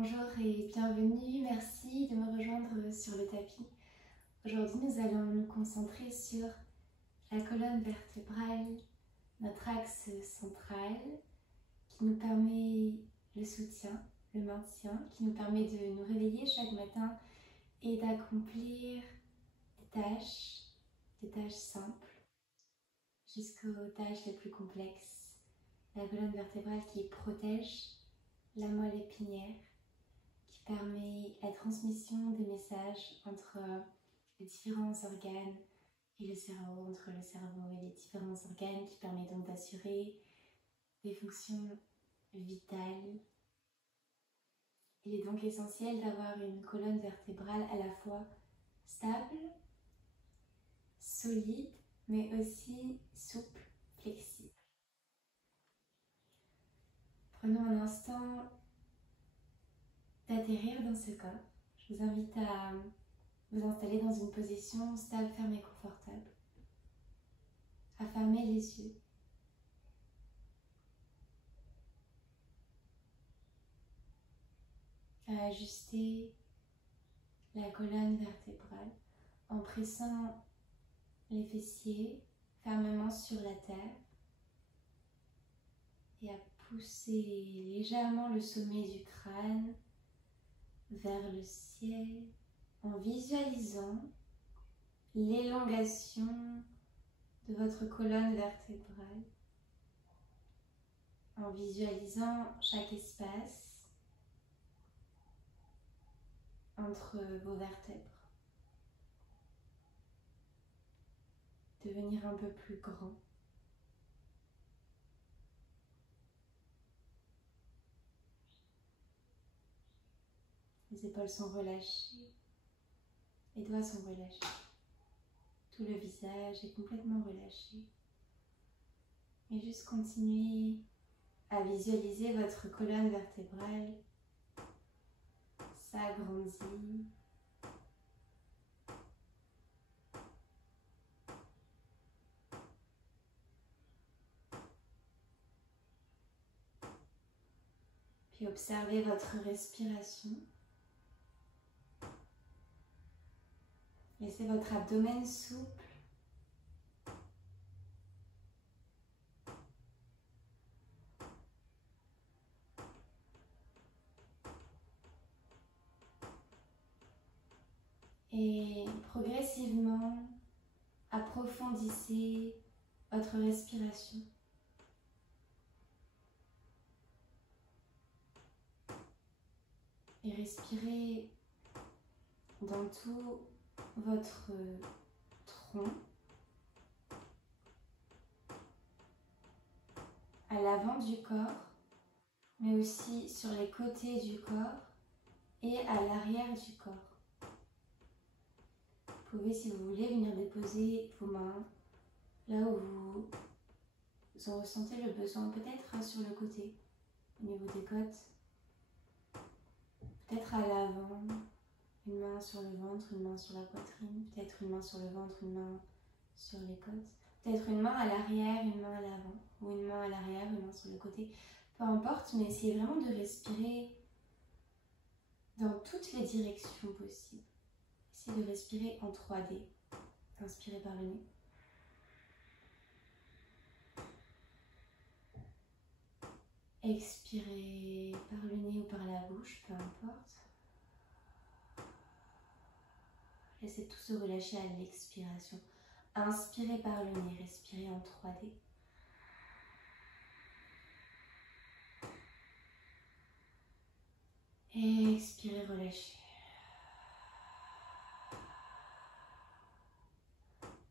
Bonjour et bienvenue, merci de me rejoindre sur le tapis. Aujourd'hui nous allons nous concentrer sur la colonne vertébrale, notre axe central qui nous permet le soutien, le maintien, qui nous permet de nous réveiller chaque matin et d'accomplir des tâches simples jusqu'aux tâches les plus complexes. La colonne vertébrale qui protège la moelle épinière, qui permet la transmission des messages entre les différents organes et le cerveau, entre le cerveau et les différents organes, qui permet donc d'assurer des fonctions vitales. Il est donc essentiel d'avoir une colonne vertébrale à la fois stable, solide, mais aussi souple, flexible. Prenons un instant d'atterrir dans ce corps. Je vous invite à vous installer dans une position stable, ferme et confortable. À fermer les yeux. À ajuster la colonne vertébrale en pressant les fessiers fermement sur la terre et à pousser légèrement le sommet du crâne vers le ciel en visualisant l'élongation de votre colonne vertébrale, en visualisant chaque espace entre vos vertèbres devenir un peu plus grand. Les épaules sont relâchées, les doigts sont relâchés, tout le visage est complètement relâché. Et juste continuez à visualiser votre colonne vertébrale s'agrandir. Puis observez votre respiration. Laissez votre abdomen souple. Et progressivement, approfondissez votre respiration. Et respirez dans tout votre tronc, à l'avant du corps, mais aussi sur les côtés du corps et à l'arrière du corps. Vous pouvez, si vous voulez, venir déposer vos mains là où vous en ressentez le besoin, peut-être sur le côté, au niveau des côtes, peut-être à l'avant, une main sur le ventre, une main sur la poitrine, peut-être une main sur le ventre, une main sur les côtes, peut-être une main à l'arrière, une main à l'avant, ou une main à l'arrière, une main sur le côté, peu importe, mais essayez vraiment de respirer dans toutes les directions possibles. Essayez de respirer en 3D. Inspirez par le nez. Expirez par le nez ou par la bouche, peu importe. Laissez tout se relâcher à l'expiration. Inspirez par le nez, respirez en 3D. Expirez, relâchez.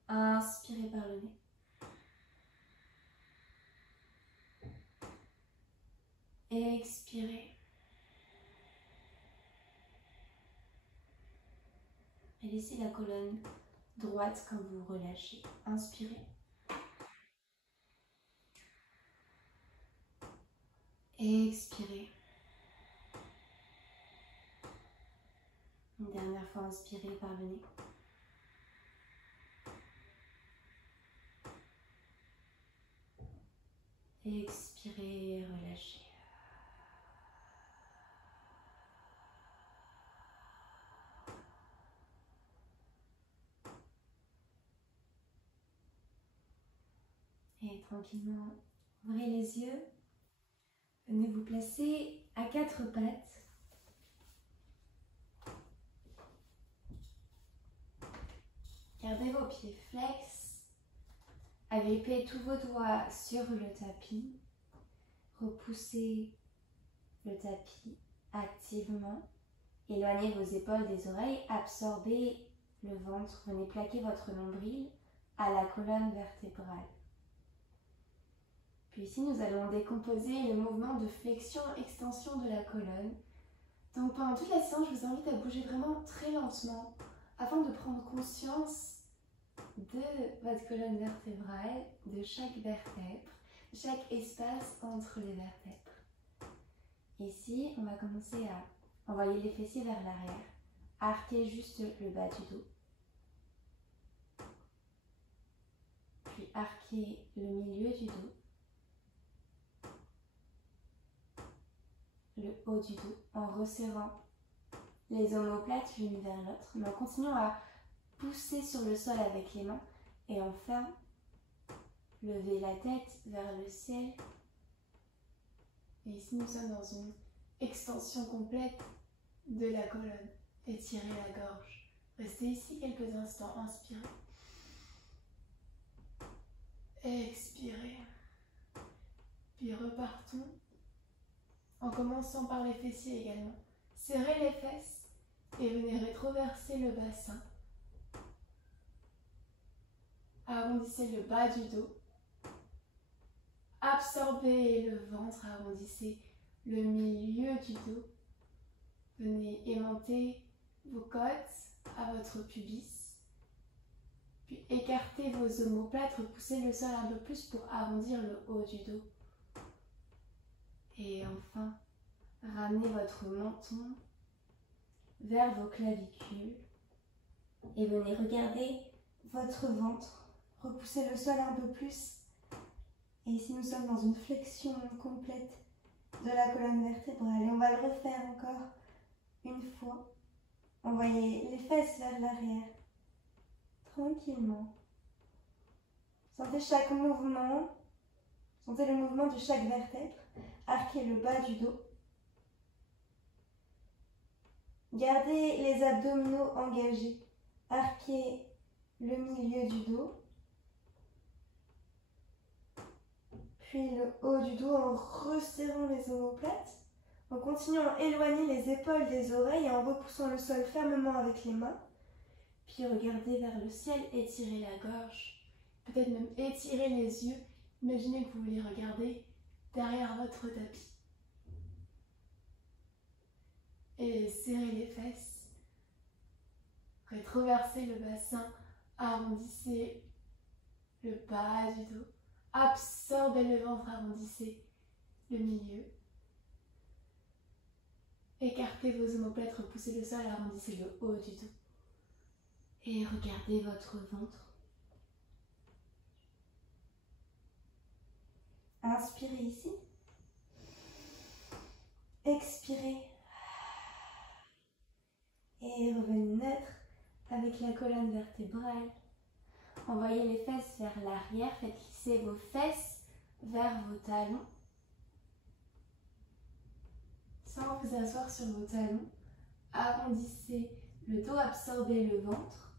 Inspirez par le nez. Expirez. Et laissez la colonne droite quand vous relâchez. Inspirez. Expirez. Une dernière fois, inspirez par le nez. Expirez, relâchez. Et tranquillement, ouvrez les yeux. Venez vous placer à quatre pattes. Gardez vos pieds flex. Agrippez tous vos doigts sur le tapis. Repoussez le tapis activement. Éloignez vos épaules des oreilles. Absorbez le ventre. Venez plaquer votre nombril à la colonne vertébrale. Puis ici, nous allons décomposer le mouvement de flexion-extension de la colonne. Donc pendant toute la séance, je vous invite à bouger vraiment très lentement afin de prendre conscience de votre colonne vertébrale, de chaque vertèbre, de chaque espace entre les vertèbres. Ici, on va commencer à envoyer les fessiers vers l'arrière, arquer juste le bas du dos, puis arquer le milieu du dos, le haut du dos, en resserrant les omoplates l'une vers l'autre, mais en continuant à pousser sur le sol avec les mains et enfin lever la tête vers le ciel. Et ici nous sommes dans une extension complète de la colonne. Étirez la gorge. Restez ici quelques instants. Inspirez. Expirez. Puis repartons en commençant par les fessiers également. Serrez les fesses et venez rétroverser le bassin. Arrondissez le bas du dos. Absorbez le ventre, arrondissez le milieu du dos. Venez aimanter vos côtes à votre pubis. Puis écartez vos omoplates, repoussez le sol un peu plus pour arrondir le haut du dos. Et enfin, ramenez votre menton vers vos clavicules et venez regarder votre ventre. Repoussez le sol un peu plus. Et ici, nous sommes dans une flexion complète de la colonne vertébrale. Et on va le refaire encore une fois. Envoyez les fesses vers l'arrière, tranquillement. Sentez chaque mouvement. Sentez le mouvement de chaque vertèbre. Arquez le bas du dos. Gardez les abdominaux engagés. Arquez le milieu du dos. Puis le haut du dos en resserrant les omoplates. En continuant à éloigner les épaules des oreilles et en repoussant le sol fermement avec les mains. Puis regardez vers le ciel, étirez la gorge. Peut-être même étirer les yeux. Imaginez que vous voulez regarder derrière votre tapis. Et serrez les fesses. Rétroversez le bassin. Arrondissez le bas du dos. Absorbez le ventre, arrondissez le milieu. Écartez vos omoplates, repoussez le sol, arrondissez le haut du dos. Et regardez votre ventre. Inspirez ici. Expirez. Et revenez neutre avec la colonne vertébrale. Envoyez les fesses vers l'arrière. Faites glisser vos fesses vers vos talons. Sans vous asseoir sur vos talons, arrondissez le dos, absorbez le ventre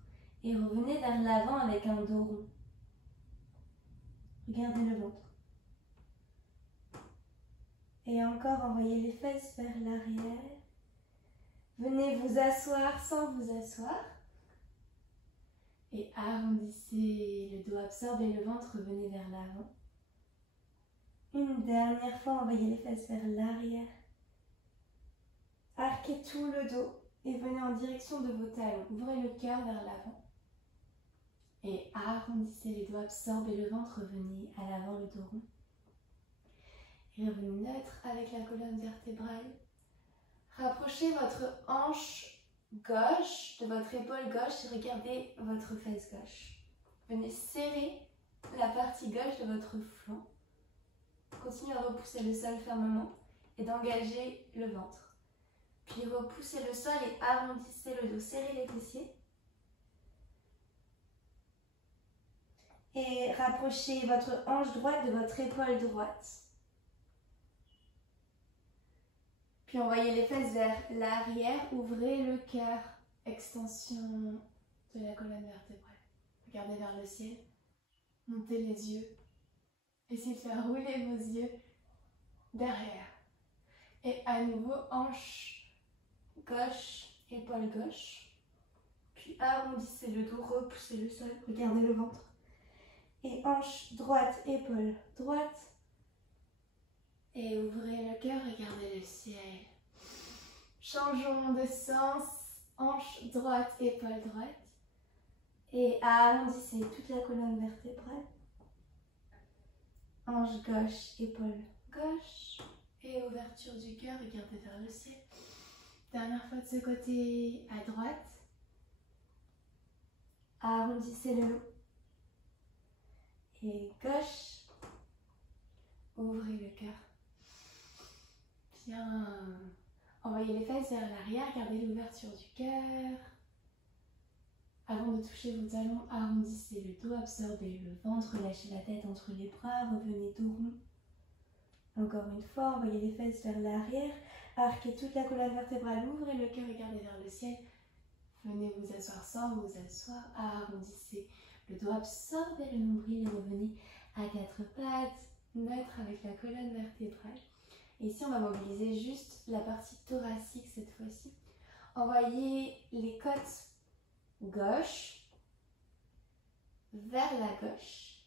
et revenez vers l'avant avec un dos rond. Regardez le ventre. Et encore, envoyez les fesses vers l'arrière. Venez vous asseoir sans vous asseoir. Et arrondissez le dos, absorbez le ventre, revenez vers l'avant. Une dernière fois, envoyez les fesses vers l'arrière. Arquez tout le dos et venez en direction de vos talons. Ouvrez le cœur vers l'avant. Et arrondissez les doigts, absorbez le ventre, revenez à l'avant, le dos rond. Et revenez neutre avec la colonne vertébrale. Rapprochez votre hanche gauche de votre épaule gauche et regardez votre fesse gauche. Venez serrer la partie gauche de votre flanc. Continuez à repousser le sol fermement et d'engager le ventre. Puis repoussez le sol et arrondissez le dos. Serrez les fessiers. Et rapprochez votre hanche droite de votre épaule droite. Puis envoyez les fesses vers l'arrière, ouvrez le cœur, extension de la colonne vertébrale. Regardez vers le ciel, montez les yeux, essayez de faire rouler vos yeux derrière. Et à nouveau, hanche gauche, épaule gauche. Puis arrondissez le dos, repoussez le sol, regardez le ventre. Et hanche droite, épaule droite. Et ouvrez le cœur, regardez le ciel. Changeons de sens, hanche droite, épaule droite. Et arrondissez toute la colonne vertébrale. Hanche gauche, épaule gauche. Et ouverture du cœur, regardez vers le ciel. Dernière fois de ce côté à droite. Arrondissez le dos. Et gauche. Ouvrez le cœur. Bien. Envoyez les fesses vers l'arrière, gardez l'ouverture du cœur. Avant de toucher vos talons, arrondissez le dos, absorbez le ventre, relâchez la tête entre les bras, revenez dos rond. Encore une fois, envoyez les fesses vers l'arrière, arquez toute la colonne vertébrale, ouvrez le cœur et gardez vers le ciel. Venez vous asseoir sans vous asseoir, arrondissez le dos, absorbez le nombril et revenez à quatre pattes, neutre avec la colonne vertébrale. Et ici, on va mobiliser juste la partie thoracique cette fois-ci. Envoyez les côtes gauche vers la gauche.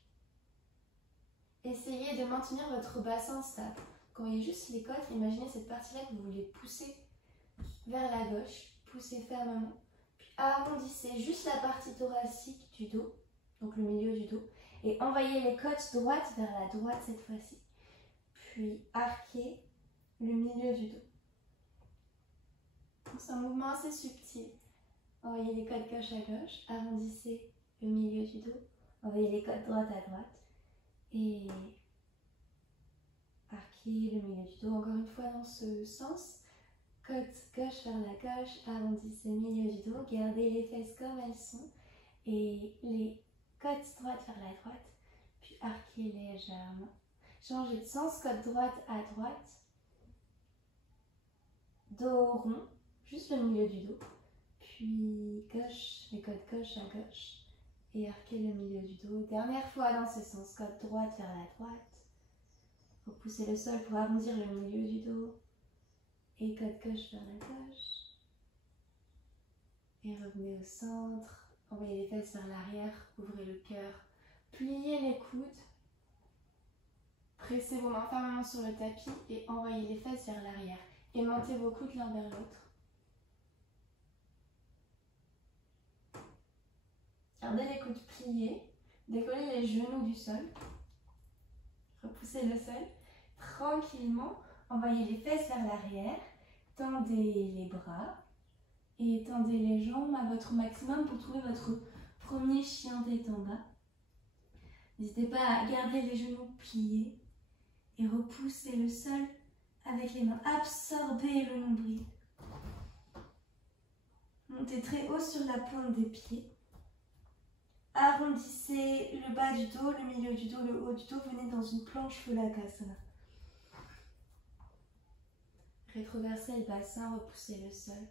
Essayez de maintenir votre bassin stable. Quand il y a juste les côtes, imaginez cette partie-là que vous voulez pousser vers la gauche. Poussez fermement. Puis arrondissez juste la partie thoracique du dos, donc le milieu du dos. Et envoyez les côtes droites vers la droite cette fois-ci. Puis arquez le milieu du dos. C'est un mouvement assez subtil. Envoyez les côtes gauche à gauche, arrondissez le milieu du dos, envoyez les côtes droite à droite et arquez le milieu du dos. Encore une fois dans ce sens, côte gauche vers la gauche, arrondissez le milieu du dos, gardez les fesses comme elles sont et les côtes droite vers la droite, puis arquez légèrement. Changez de sens, côte droite à droite, dos rond, juste le milieu du dos. Puis gauche, les côtes gauche à gauche et arquez le milieu du dos. Dernière fois dans ce sens, côte droite vers la droite. Repoussez le sol pour arrondir le milieu du dos et côte gauche vers la gauche. Et revenez au centre. Envoyez les fesses vers l'arrière, ouvrez le cœur. Pliez les coudes. Pressez vos mains fermement sur le tapis et envoyez les fesses vers l'arrière. Et montez vos coudes l'un vers l'autre. Gardez les coudes pliés, décollez les genoux du sol, repoussez le sol, tranquillement, envoyez les fesses vers l'arrière, tendez les bras et tendez les jambes à votre maximum pour trouver votre premier chien tête en bas. N'hésitez pas à garder les genoux pliés et repoussez le sol avec les mains, absorbez le nombril. Montez très haut sur la pointe des pieds. Arrondissez le bas du dos, le milieu du dos, le haut du dos. Venez dans une planche Phalakasana. Rétroversez le bassin, repoussez le sol.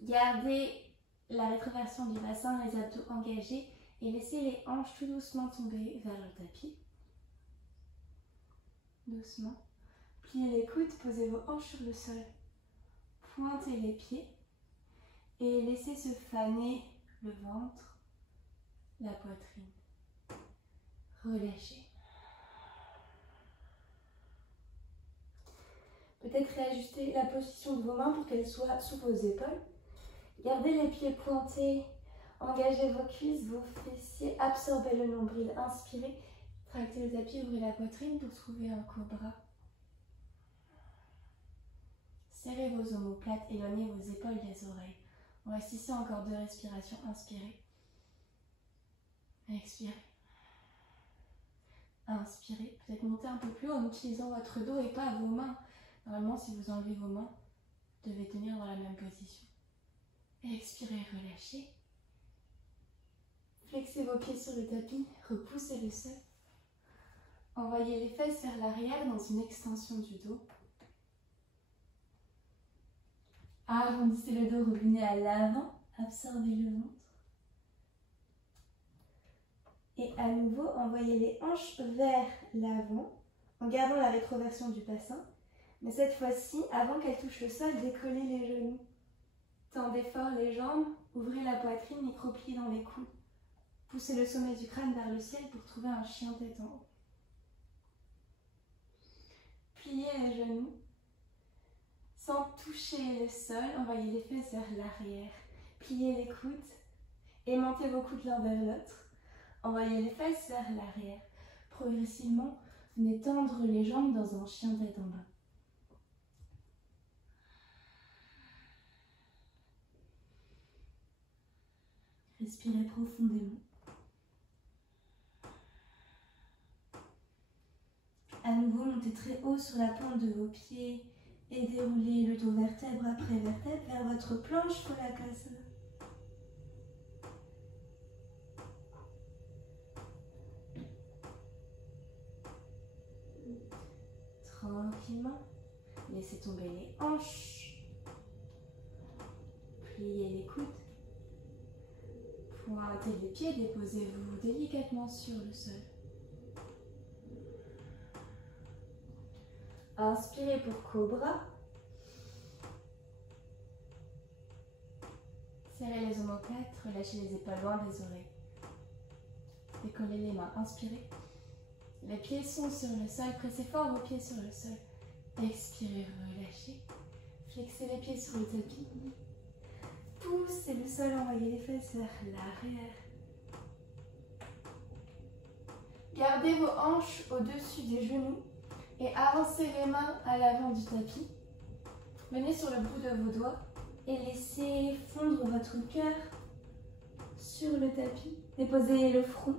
Gardez la rétroversion du bassin, les abdos engagés et laissez les hanches tout doucement tomber vers le tapis. Doucement. Pliez les coudes, posez vos hanches sur le sol. Pointez les pieds et laissez se faner le ventre, la poitrine. Relâchez. Peut-être réajuster la position de vos mains pour qu'elles soient sous vos épaules. Gardez les pieds pointés, engagez vos cuisses, vos fessiers, absorbez le nombril, inspirez, tractez le tapis, ouvrez la poitrine pour trouver un cobra. Serrez vos omoplates, éloignez vos épaules des oreilles. On reste ici encore 2 respirations. Inspirez. Expirez. Inspirez. Peut-être monter un peu plus haut en utilisant votre dos et pas vos mains. Normalement, si vous enlevez vos mains, vous devez tenir dans la même position. Expirez, relâchez. Flexez vos pieds sur le tapis, repoussez le sol. Envoyez les fesses vers l'arrière dans une extension du dos. Arrondissez le dos, revenez à l'avant, absorbez le ventre. Et à nouveau, envoyez les hanches vers l'avant en gardant la rétroversion du bassin. Mais cette fois-ci, avant qu'elle touche le sol, décollez les genoux. Tendez fort les jambes, ouvrez la poitrine, micro-plis dans les coudes. Poussez le sommet du crâne vers le ciel pour trouver un chien tête en haut. Pliez les genoux. Sans toucher le sol, envoyez les fesses vers l'arrière. Pliez les coudes. Aimantez vos coudes l'un vers l'autre. Envoyez les fesses vers l'arrière. Progressivement, venez tendre les jambes dans un chien tête en bas. Respirez profondément. À nouveau, montez très haut sur la pointe de vos pieds et déroulez le dos vertèbre après vertèbre vers votre planche Phalakasana. Tranquillement, laissez tomber les hanches, pliez les coudes, pointez les pieds, déposez-vous délicatement sur le sol. Inspirez pour cobra. Serrez les omoplates, relâchez les épaules loin des oreilles. Décollez les mains, inspirez. Les pieds sont sur le sol, pressez fort vos pieds sur le sol. Expirez, relâchez. Flexez les pieds sur le tapis. Poussez le sol, envoyez les fesses vers l'arrière. Gardez vos hanches au-dessus des genoux et avancez les mains à l'avant du tapis. Venez sur le bout de vos doigts et laissez fondre votre cœur sur le tapis. Déposez le front.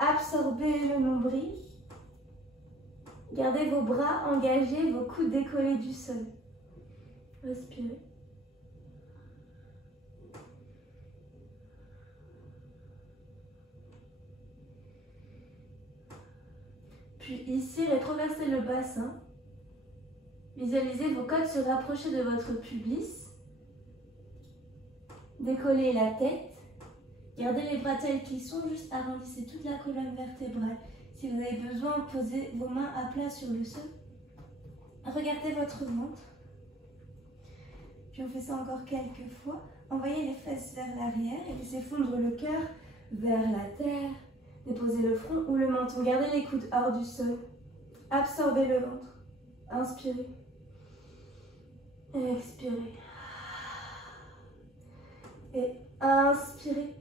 Absorbez le nombril. Gardez vos bras engagés, vos coudes décollés du sol. Respirez. Puis ici, rétroversez le bassin. Visualisez vos côtes se rapprocher de votre pubis. Décollez la tête. Gardez les bras tels qu'ils sont, juste arrondissez toute la colonne vertébrale. Si vous avez besoin, posez vos mains à plat sur le sol. Regardez votre ventre. Puis on fait ça encore quelques fois. Envoyez les fesses vers l'arrière et laissez fondre le cœur vers la terre. Déposez le front ou le menton. Gardez les coudes hors du sol. Absorbez le ventre. Inspirez. Expirez. Et inspirez.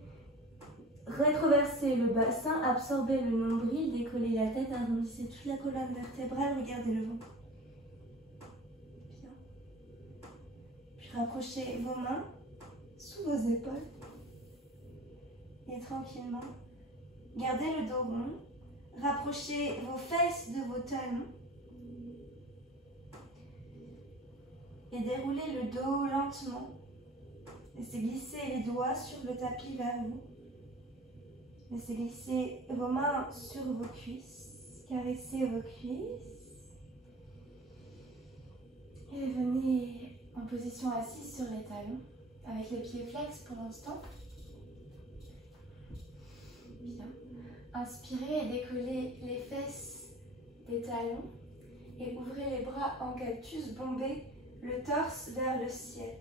Rétroversez le bassin, absorbez le nombril, décollez la tête, arrondissez toute la colonne vertébrale, regardez le ventre. Bien. Puis rapprochez vos mains sous vos épaules. Et tranquillement, gardez le dos rond. Rapprochez vos fesses de vos talons. Et déroulez le dos lentement. Laissez glisser les doigts sur le tapis vers vous. Laissez glisser vos mains sur vos cuisses. Caressez vos cuisses. Et venez en position assise sur les talons, avec les pieds flex pour l'instant. Bien. Inspirez et décollez les fesses des talons. Et ouvrez les bras en cactus, bombez le torse vers le ciel.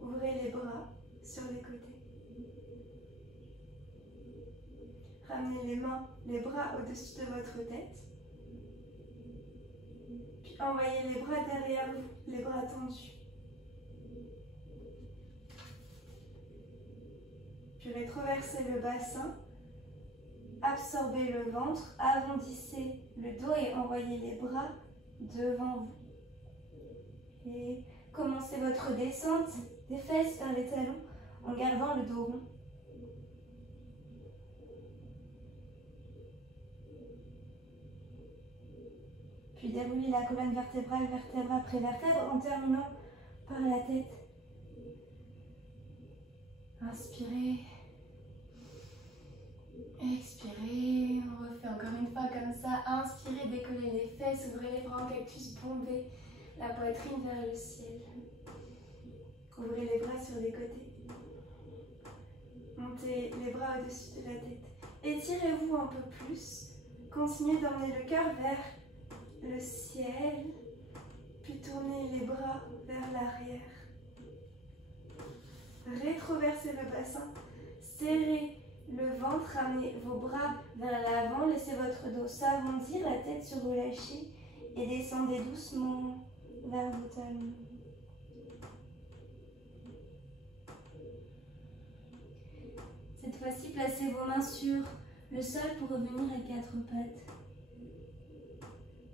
Ouvrez les bras sur les côtés. Ramenez les mains, les bras au-dessus de votre tête. Puis envoyez les bras derrière vous, les bras tendus. Puis rétroversez le bassin. Absorbez le ventre, arrondissez le dos et envoyez les bras devant vous. Et commencez votre descente des fesses vers les talons en gardant le dos rond. Puis déroulez la colonne vertébrale, vertèbre après vertèbre, en terminant par la tête. Inspirez. Expirez. On refait encore une fois comme ça. Inspirez, décollez les fesses, ouvrez les bras en cactus, bombez la poitrine vers le ciel. Ouvrez les bras sur les côtés. Montez les bras au-dessus de la tête. Étirez-vous un peu plus. Continuez d'emmener le cœur vers le ciel. Puis tournez les bras vers l'arrière. Rétroversez le bassin. Serrez le ventre. Ramenez vos bras vers l'avant. Laissez votre dos s'arrondir, la tête se relâcher. Et descendez doucement vers vos talons. Cette fois-ci, placez vos mains sur le sol pour revenir à quatre pattes.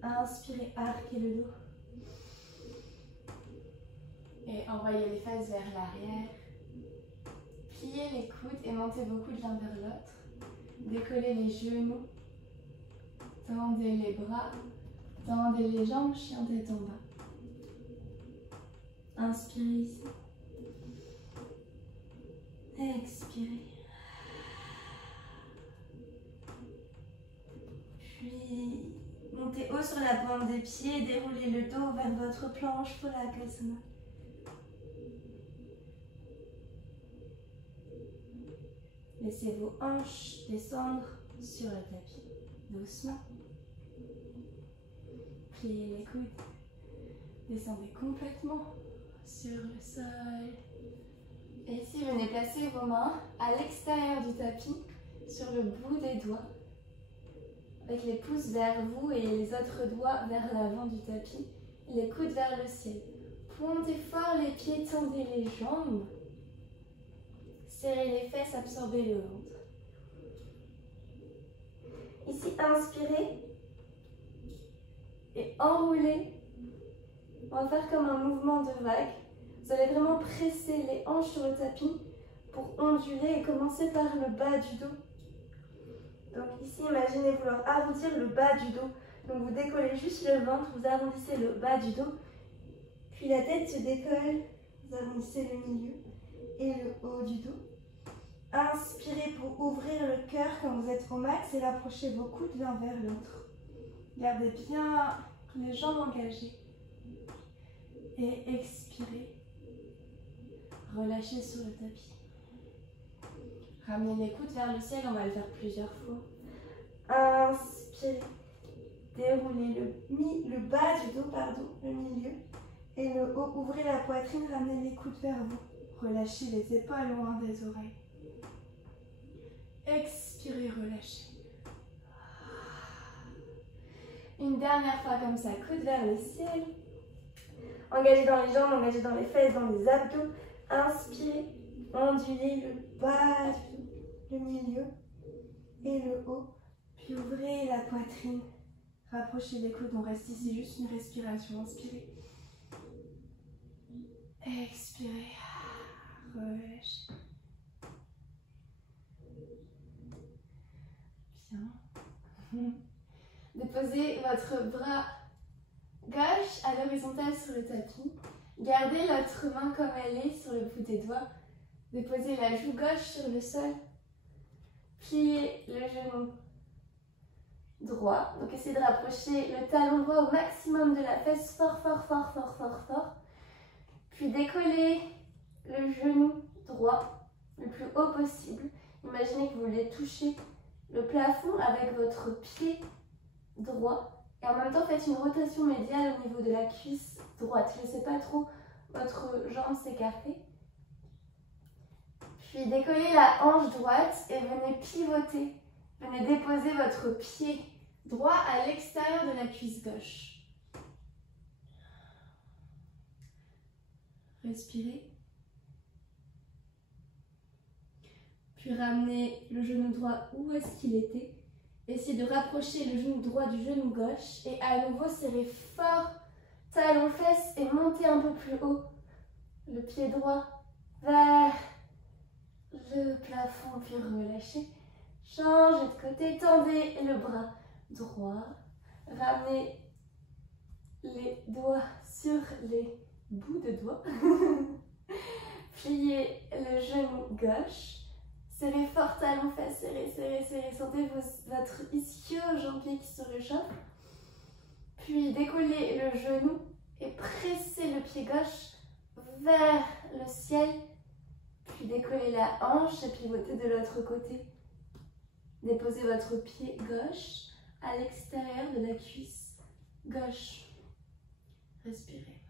Inspirez, arquez le dos. Et envoyez les fesses vers l'arrière. Pliez les coudes et montez vos coudes l'un vers l'autre. Décollez les genoux. Tendez les bras. Tendez les jambes, chien tête en bas. Inspirez ici. Expirez. Puis montez haut sur la pointe des pieds, déroulez le dos vers votre planche pour la Kalasana. Laissez vos hanches descendre sur le tapis, doucement. Pliez les coudes, descendez complètement sur le sol. Et ici, venez placer vos mains à l'extérieur du tapis, sur le bout des doigts, avec les pouces vers vous et les autres doigts vers l'avant du tapis, les coudes vers le ciel. Pointez fort les pieds, tendez les jambes, serrez les fesses, absorbez le ventre. Ici, inspirez et enroulez. On va faire comme un mouvement de vague. Vous allez vraiment presser les hanches sur le tapis pour onduler et commencer par le bas du dos. Donc ici, imaginez vouloir arrondir le bas du dos. Donc vous décollez juste le ventre, vous arrondissez le bas du dos. Puis la tête se décolle, vous arrondissez le milieu et le haut du dos. Inspirez pour ouvrir le cœur quand vous êtes au max et rapprochez vos coudes l'un vers l'autre. Gardez bien les jambes engagées. Et expirez. Relâchez sur le tapis. Ramenez les coudes vers le ciel, on va le faire plusieurs fois. Inspirez. Déroulez le bas du dos, le milieu. Et le haut, ouvrez la poitrine, ramenez les coudes vers vous. Relâchez les épaules loin des oreilles. Expirez, relâchez. Une dernière fois comme ça, coude vers le ciel. Engagez dans les jambes, engagez dans les fesses, dans les abdos. Inspirez, ondulez le bas du dos, le milieu et le haut. Puis ouvrez la poitrine. Rapprochez les coudes, on reste ici juste une respiration. Inspirez. Expirez. Relâchez. Bien. Déposez votre bras gauche à l'horizontale sur le tapis. Gardez l'autre main comme elle est sur le bout des doigts. Déposez la joue gauche sur le sol. Pliez le genou droit. Donc essayez de rapprocher le talon droit au maximum de la fesse. Fort, fort, fort, fort, fort, fort. Puis décollez le genou droit le plus haut possible. Imaginez que vous voulez toucher le plafond avec votre pied droit. Et en même temps, faites une rotation médiale au niveau de la cuisse droite. Ne laissez pas trop votre jambe s'écarter. Puis décollez la hanche droite et venez pivoter. Venez déposer votre pied droit à l'extérieur de la cuisse gauche. Respirez. Puis ramenez le genou droit où est-ce qu'il était. Essayez de rapprocher le genou droit du genou gauche. Et à nouveau, serrez fort talon fesses et montez un peu plus haut. Le pied droit vers le plafond, puis relâchez. Changez de côté, tendez le bras droit. Ramenez les doigts sur les bouts de doigts. Pliez le genou gauche. Serrez fort talon fesses, serrez, serrez, serrez. Sentez votre ischio-jambier qui se réchauffe. Puis décollez le genou et pressez le pied gauche vers le ciel. Puis décollez la hanche et pivotez de l'autre côté. Déposez votre pied gauche à l'extérieur de la cuisse gauche. Respirez.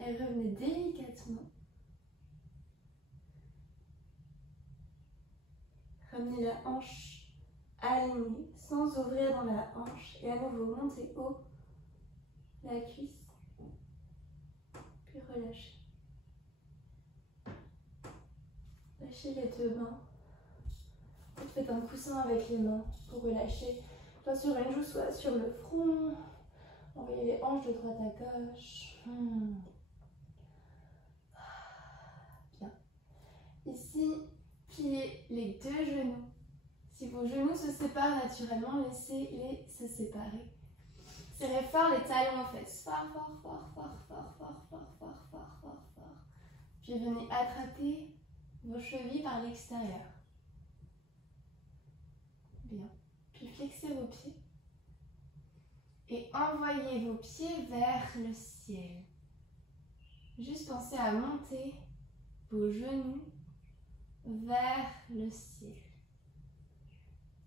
Et revenez délicatement. Ramenez la hanche alignée sans ouvrir dans la hanche. Et à nouveau, montez haut la cuisse. Puis relâchez. Lâchez les deux mains. Faites un coussin avec les mains pour relâcher. Soit sur une joue, soit sur le front. Envoyez les hanches de droite à gauche. Bien. Ici, pliez les deux genoux. Si vos genoux se séparent naturellement, laissez-les se séparer. Serrez fort les talons aux fesses. Fort, fort, fort, fort, fort, fort, fort, fort, fort, fort, fort. Puis venez attraper vos chevilles par l'extérieur. Bien. Puis flexez vos pieds. Et envoyez vos pieds vers le ciel. Juste pensez à monter vos genoux vers le ciel.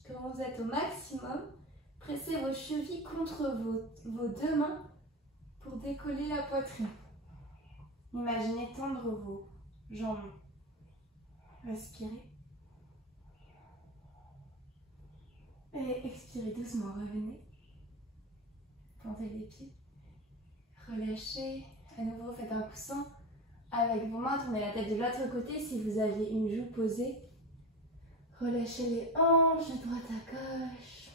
Quand vous êtes au maximum, pressez vos chevilles contre vos deux mains pour décoller la poitrine. Imaginez tendre vos jambes. Respirez. Et expirez doucement, revenez. Plantez les pieds. Relâchez. À nouveau, faites un coussin avec vos mains. Tournez la tête de l'autre côté si vous avez une joue posée. Relâchez les hanches de droite à gauche.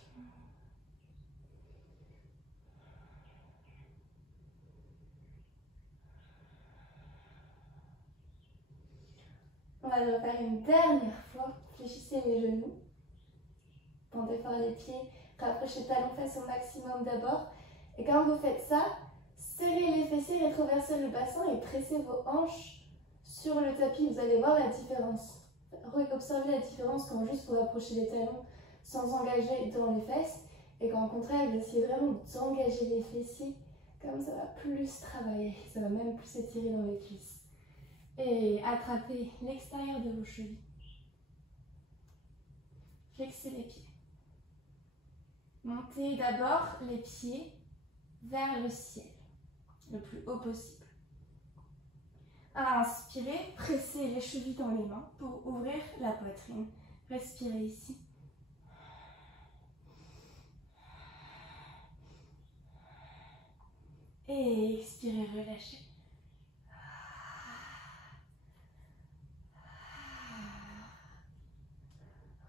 On va le faire une dernière fois. Fléchissez les genoux. Tendez fort les pieds. Rapprochez talons fesses au maximum d'abord. Et quand vous faites ça, serrez les fessiers, rétroversez le bassin et pressez vos hanches sur le tapis. Vous allez voir la différence. Observez la différence quand juste vous rapprochez les talons sans engager dans les fesses. Et quand au contraire, vous essayez vraiment d'engager les fessiers. Comme ça va plus travailler. Ça va même plus s'étirer dans les cuisses. Et attrapez l'extérieur de vos chevilles. Flexez les pieds. Montez d'abord les pieds vers le ciel, le plus haut possible. Inspirez, pressez les chevilles dans les mains pour ouvrir la poitrine. Respirez ici. Et expirez, relâchez.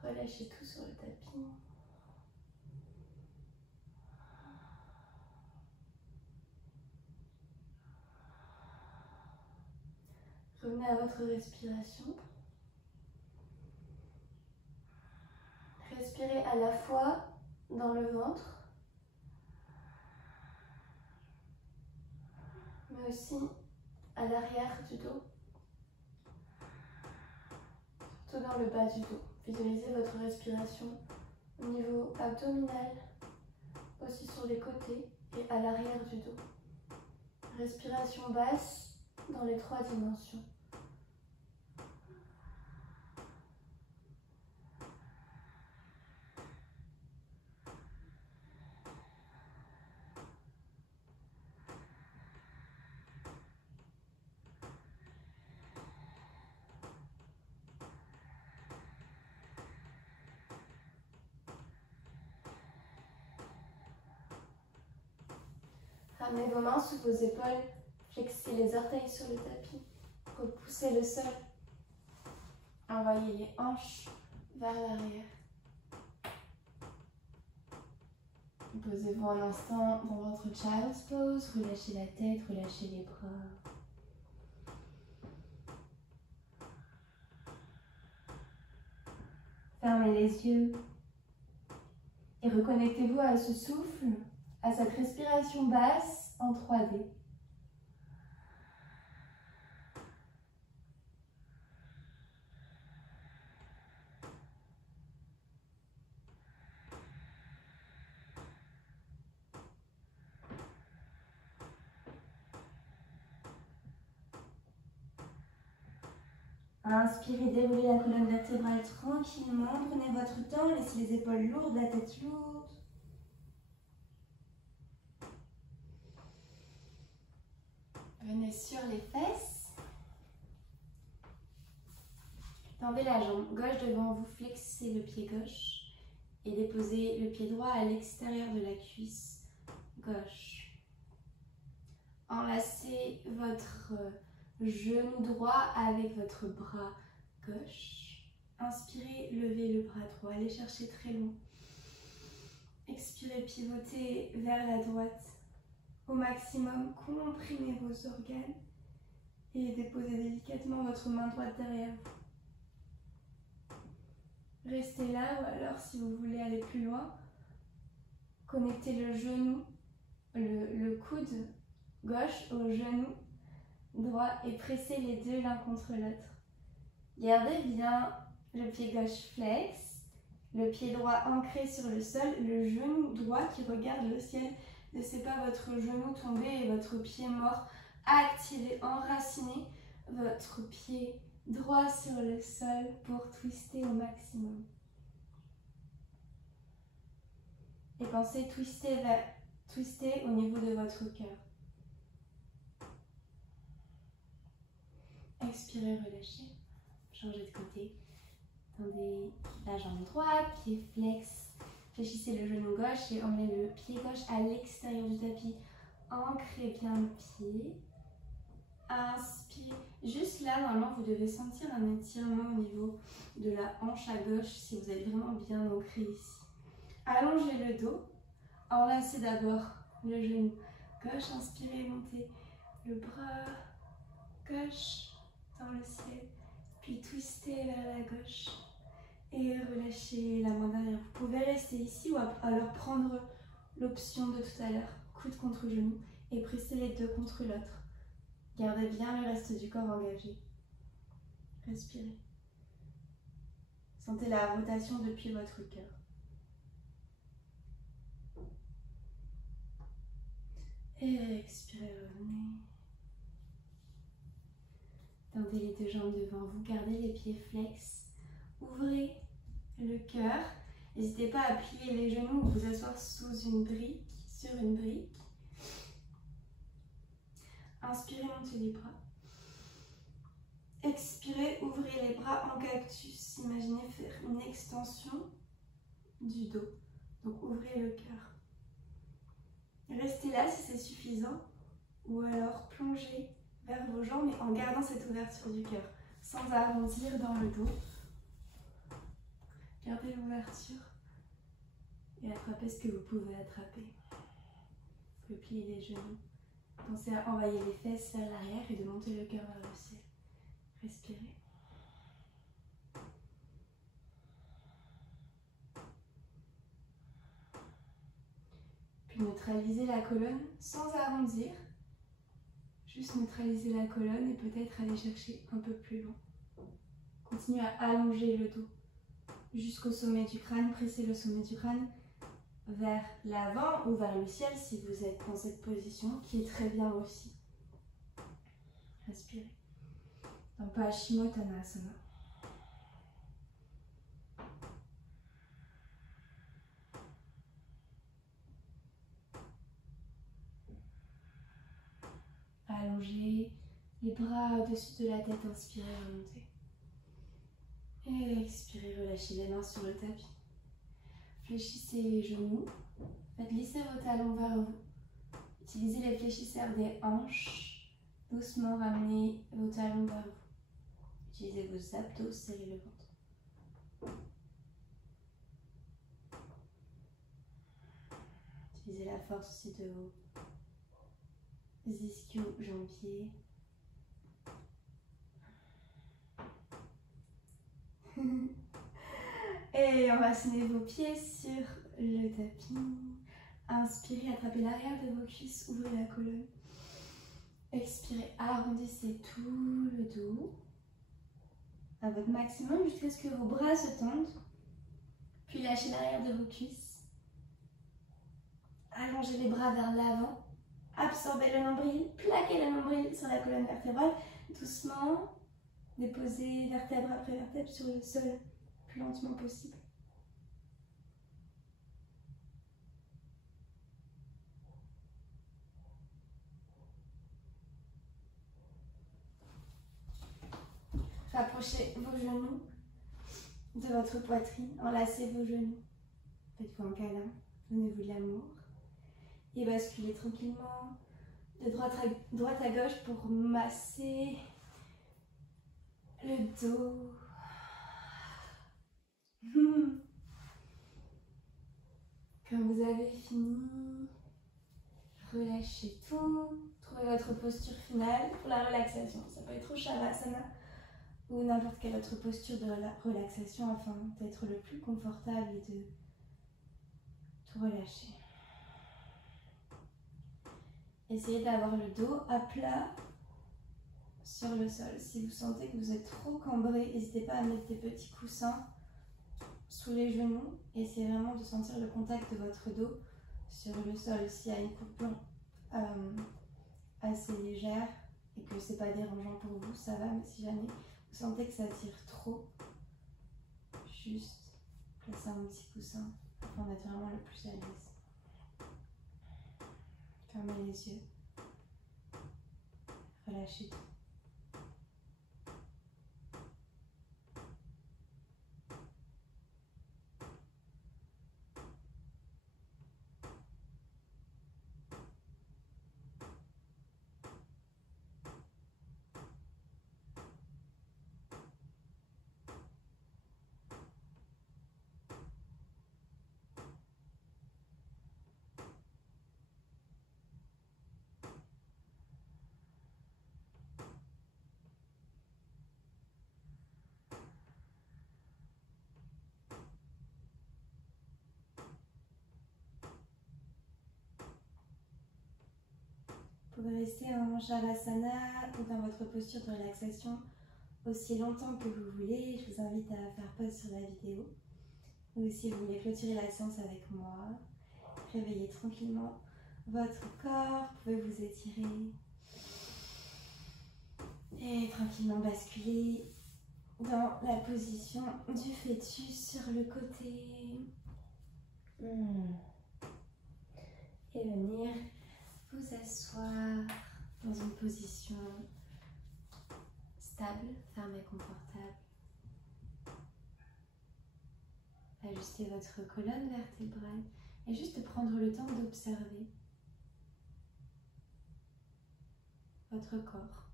Relâchez tout sur le tapis. Revenez à votre respiration. Respirez à la fois dans le ventre, mais aussi à l'arrière du dos, surtout dans le bas du dos. Visualisez votre respiration au niveau abdominal, aussi sur les côtés et à l'arrière du dos. Respiration basse dans les 3 dimensions. Ramenez vos mains sous vos épaules, flexez les orteils sur le tapis, repoussez le sol, envoyez les hanches vers l'arrière. Posez-vous un instant dans votre child's pose, relâchez la tête, relâchez les bras. Fermez les yeux. Et reconnectez-vous à ce souffle, à cette respiration basse en 3D. Inspirez, déroulez la colonne vertébrale tranquillement. Prenez votre temps, laissez les épaules lourdes, la tête lourde. Venez sur les fesses. Tendez la jambe gauche devant vous, flexez le pied gauche et déposez le pied droit à l'extérieur de la cuisse gauche. Enlacez votre genou droit avec votre bras gauche. Inspirez, levez le bras droit, allez chercher très loin. Expirez, pivotez vers la droite. Au maximum, comprimez vos organes et déposez délicatement votre main droite derrière vous. Restez là ou alors si vous voulez aller plus loin, connectez le genou, le coude gauche au genou droit et pressez les deux l'un contre l'autre. Gardez bien le pied gauche flex, le pied droit ancré sur le sol, le genou droit qui regarde le ciel. Laissez pas votre genou tomber et votre pied mort. Activez, enracinez votre pied droit sur le sol pour twister au maximum. Et pensez twister au niveau de votre cœur. Expirez, relâchez. Changez de côté. Tendez la jambe droite, pied flex. Fléchissez le genou gauche et emmenez le pied gauche à l'extérieur du tapis. Ancrez bien le pied. Inspire. Juste là, normalement, vous devez sentir un étirement au niveau de la hanche à gauche si vous êtes vraiment bien ancré ici. Allongez le dos. Enlacez d'abord le genou gauche. Inspirez, montez le bras gauche dans le ciel. Puis twistez vers la gauche. Et relâchez la main derrière. Vous pouvez rester ici ou alors prendre l'option de tout à l'heure, coude contre genou, et presser les deux contre l'autre. Gardez bien le reste du corps engagé. Respirez. Sentez la rotation depuis votre cœur. Et expirez, revenez. Tendez les deux jambes devant vous, gardez les pieds flex. Ouvrez le cœur. N'hésitez pas à plier les genoux ou vous asseoir sur une brique. Inspirez, montez les bras. Expirez, ouvrez les bras en cactus. Imaginez faire une extension du dos. Donc ouvrez le cœur. Restez là si c'est suffisant. Ou alors plongez vers vos jambes mais en gardant cette ouverture du cœur. Sans arrondir dans le dos. Gardez l'ouverture et attrapez ce que vous pouvez attraper. Vous pouvez plier les genoux. Pensez à envoyer les fesses vers l'arrière et de monter le cœur vers le ciel. Respirez. Puis neutralisez la colonne sans arrondir. Juste neutraliser la colonne et peut-être aller chercher un peu plus loin. Continuez à allonger le dos jusqu'au sommet du crâne. Pressez le sommet du crâne vers l'avant ou vers le ciel si vous êtes dans cette position qui est très bien aussi. Respirez. Dans Paschimottanasana. Allongez les bras au-dessus de la tête, inspirez, remontez. Et expirez, relâchez les mains sur le tapis. Fléchissez les genoux. Faites glisser vos talons vers vous. Utilisez les fléchisseurs des hanches. Doucement ramenez vos talons vers vous. Utilisez vos abdos, serrez le ventre. Utilisez la force aussi de vos ischio-jambiers. Et enracinez vos pieds sur le tapis. Inspirez, attrapez l'arrière de vos cuisses, ouvrez la colonne. Expirez, arrondissez tout le dos à votre maximum jusqu'à ce que vos bras se tendent. Puis lâchez l'arrière de vos cuisses. Allongez les bras vers l'avant. Absorbez le nombril, plaquez le nombril sur la colonne vertébrale. Doucement, déposez vertèbre après vertèbre sur le sol, le plus lentement possible. Rapprochez vos genoux de votre poitrine, enlacez vos genoux. Faites-vous un câlin, donnez-vous de l'amour. Et basculez tranquillement de droite à gauche pour masser le dos. Quand vous avez fini, relâchez tout. Trouvez votre posture finale pour la relaxation. Ça peut être au Shavasana ou n'importe quelle autre posture de relaxation afin d'être le plus confortable et de tout relâcher. Essayez d'avoir le dos à plat sur le sol. Si vous sentez que vous êtes trop cambré, n'hésitez pas à mettre des petits coussins sous les genoux. Essayez vraiment de sentir le contact de votre dos sur le sol. S'il y a une coupure assez légère et que c'est pas dérangeant pour vous, ça va. Mais si jamais vous sentez que ça tire trop, juste placez un petit coussin afin d'être vraiment le plus à l'aise. Fermez les yeux. Relâchez tout. Vous pouvez rester en Shavasana ou dans votre posture de relaxation aussi longtemps que vous voulez. Je vous invite à faire pause sur la vidéo. Ou si vous voulez clôturer la séance avec moi, réveillez tranquillement votre corps. Vous pouvez vous étirer et tranquillement basculer dans la position du fœtus sur le côté. Et venir vous asseoir dans une position stable, ferme et confortable. Ajustez votre colonne vertébrale et juste prendre le temps d'observer votre corps.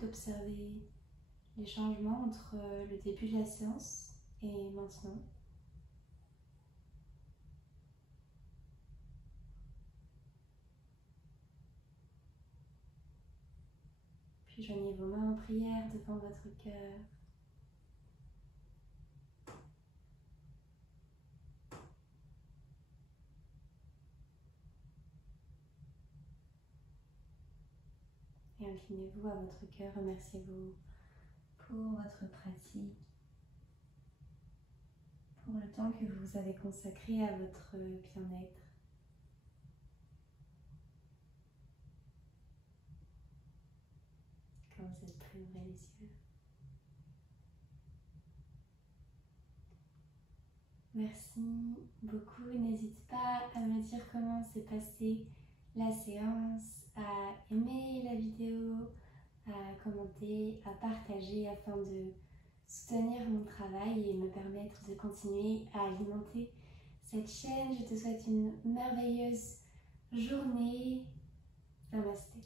D'observer les changements entre le début de la séance et maintenant. Puis joignez vos mains en prière devant votre cœur. Et inclinez-vous à votre cœur, remerciez-vous pour votre pratique, pour le temps que vous avez consacré à votre bien-être. Quand vous êtes prêt, ouvrez les yeux. Merci beaucoup. N'hésite pas à me dire comment s'est passée la séance, à aimer la vidéo, à commenter, à partager afin de soutenir mon travail et me permettre de continuer à alimenter cette chaîne. Je te souhaite une merveilleuse journée. Namasté.